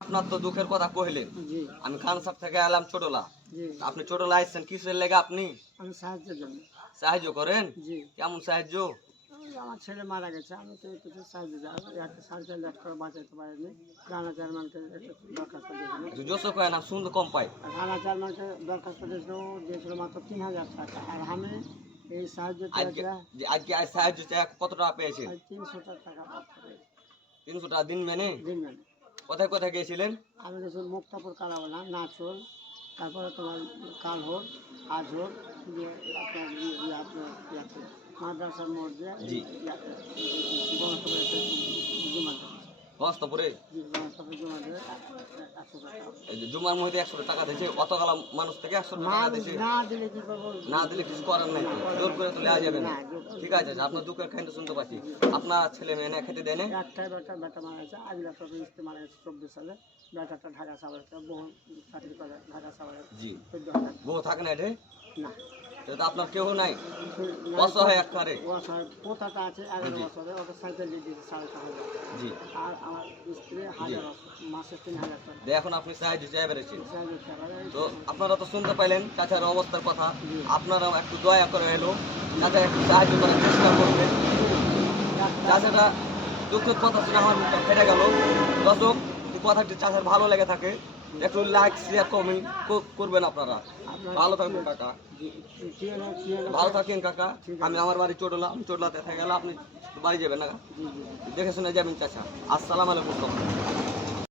আপনার তো দুঃখের কথা কহিলেন। জি আমি খানসার থেকে এলাম ছোটলা। জি আপনি ছোটলা আইছেন কিসের লেগে? আপনি আমি সাহায্যের জন্য। সাহায্য করেন? জি কেমন সাহায্য? ওই আমার ছেলে মারা গেছে, আমি তো কিছু সাহায্য চাই, একটা সার্কেল লেট করে বাঁচাতে পারিনি। রানা চেয়ারম্যানকে দরখাস্ত দিয়েছিল, জোসো কয় না, শুনতে কম পাই। রানা চেয়ারম্যানকে দরখাস্ত দিয়েছিল, ও দিয়েছিল মাত্র 3000 টাকা। আর আমি এই সাহায্য আজকে চেয়েছি, আজকে আজ সাহায্য চাই কত টাকা পেয়েছেন? 300 টাকা প্রাপ্ত হয়েছে। 300 টাকা দিন মেনে? দিন মানে কোথায় কোথায় গিয়েছিলেন? আমি গেছি মুক্তাপুর, কালাবালা, নাচল, তারপরে তোমার কালহোর, আজহর, দিয়ে আপনার আপনার ইয়াতে মাদ্রাসার মোড় দিয়ে জি। ইয়াতে গণতন্ত্রের জমা দেবে। হস্তপুরে জি গণতন্ত্রের জমা দেবে 100 টাকা। এই যে জুমার মধ্যে 100 টাকা দিয়েছে, অতগুলা মানুষ থেকে 100 টাকা মানুষ দিয়েছে। না দিলে কি করবো? না দিলে কিছু করার নাই, জোর করে তো লেয়া যাবে না। না, জোর করে। ঠিক আছে, আপনার দুঃখের খাইতে শুনতে পাচ্ছি। আপনার ছেলে মেয়ে না খেতে দেয় না? একটাই বেটা মারা গেছে, আগলা তো স্ত্রী মারা গেছে 24 সালে। বেটাটা ঢাকা সাভারে বহু চাকরি করে, ঢাকা সাভারে জি। 14,000। বউ থাকে না এটে? না এটা তো আপনার কেউ নাই, অসহায় একবারে। পোতাটা আছে আগের জি। বছরে, ওটা সাইকেল দিয়ে দিয়েছে 4,500। জি। আর আমার স্ত্রী 1000 মাসে 3,000 টাকা। দিয়ে এখন আপনি সাহায্য চাই বেড়েছেন। সাহায্য চালায়। তো আপনারা তো শুনতে পাইলেন চাচার অবস্থার কথা। জি। আপনারা একটু দয়া করে এলো, চাচা একটু সাহায্য করার চেষ্টা করবেন। চাচাটা দুঃখের কথা শুনে আমার মুখটা ফেটে গেল। দর্শক, এই কথাটি চাচার ভালো লেগে থাকে, একটু লাইক শেয়ার কমেন্ট করবেন আপনারা। ভালো থাকবেন কাকা, ভালো থাকেন কাকা। আমি আমার বাড়ি চোটলা, আমি চোটলাতে থেকে গেলে আপনি বাড়ি যাবেন না, দেখে শুনে যাবেন চাচা। আসসালামু আলাইকুম।